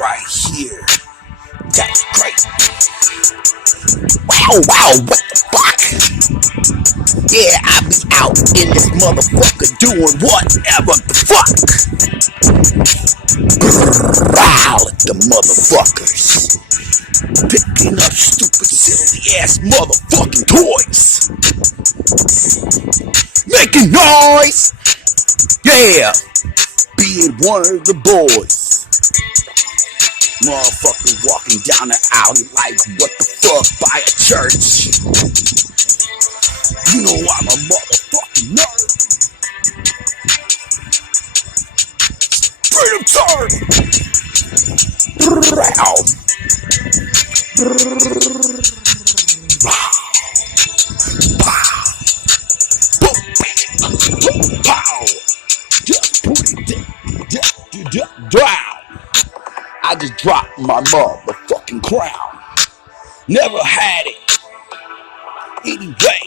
right here. That's great. Wow, what the fuck? Yeah, I be out in this motherfucker doing whatever the fuck. Growl at the motherfuckers. Picking up stupid, silly ass motherfucking toys. Making noise. Yeah, being one of the boys. Motherfucker walking down the alley like what the fuck by a church. You know I'm a motherfucking nerd. Freedom turn. Pow. Just put it down. I just dropped my motherfucking crown. Never had it. Anyway,